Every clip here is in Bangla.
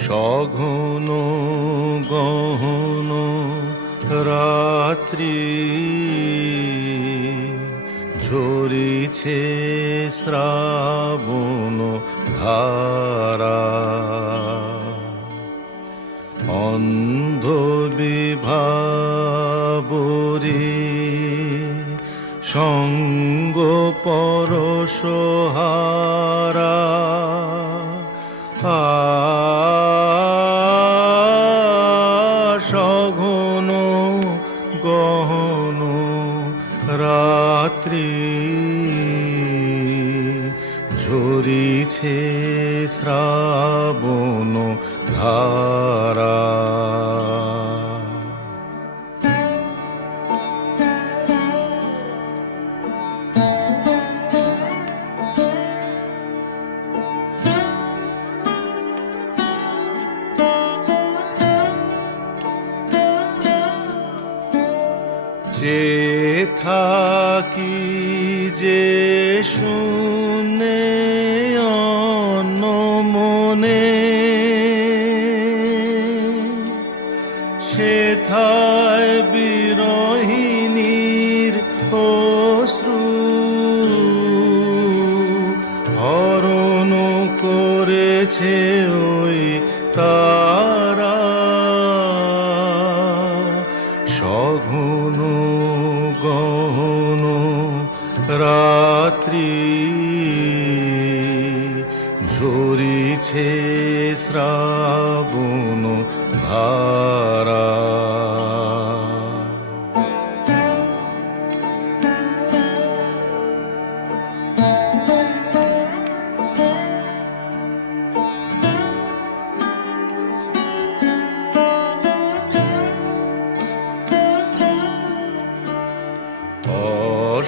সঘন রাত্রি ঝরিছে শ্রাবণ ধারা। অন্ধ বিভাবরে সঙ্গ পরশহারা সঘন গহন রাত্রি ঝরিছে শ্রাবণ ধারা। যে থাকি যে শুনে সেথায় বিরহিনীর অশ্রু। হরণ করেছে ওই তারা। সঘন গহন রাত্রি ঝরিছে শ্রাবণ ধারা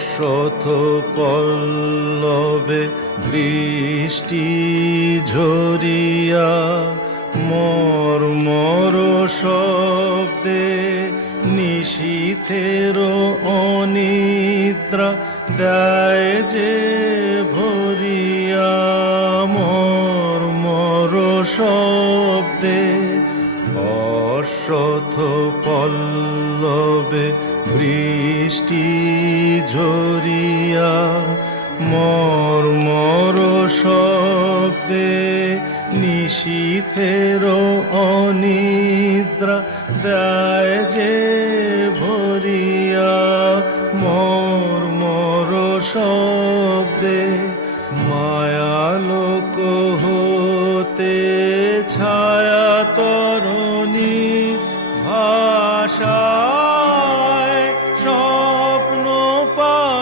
অশত পল্লবে বৃষ্টি ঝরিয়া মর মর শব্দে নিশীথের অনিদ্রা দেয় যে ভরিয়া। মর মর শব্দে অশত পল্লবে বৃষ্টি ঝরিয়া মর মর শব্দে নিশীথের অনিদ্রা দেয় যে ভরিয়া মর মর শব্দে মায়ালোক হতে ভাষায় স্বপ্ন পারাবারে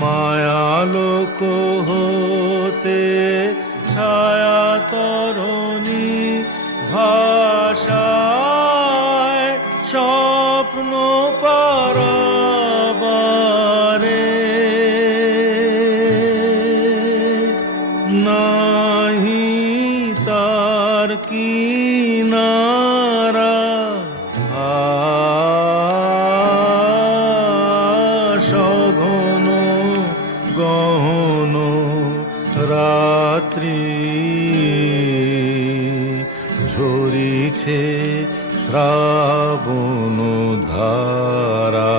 মায়ালোক হতে ছায়া তরণী ভাষায় স্বপ্ন পারাবারে নাহি তার কিনারা গহন রাত্রি ঝরিছে শ্রাবণ ধারা।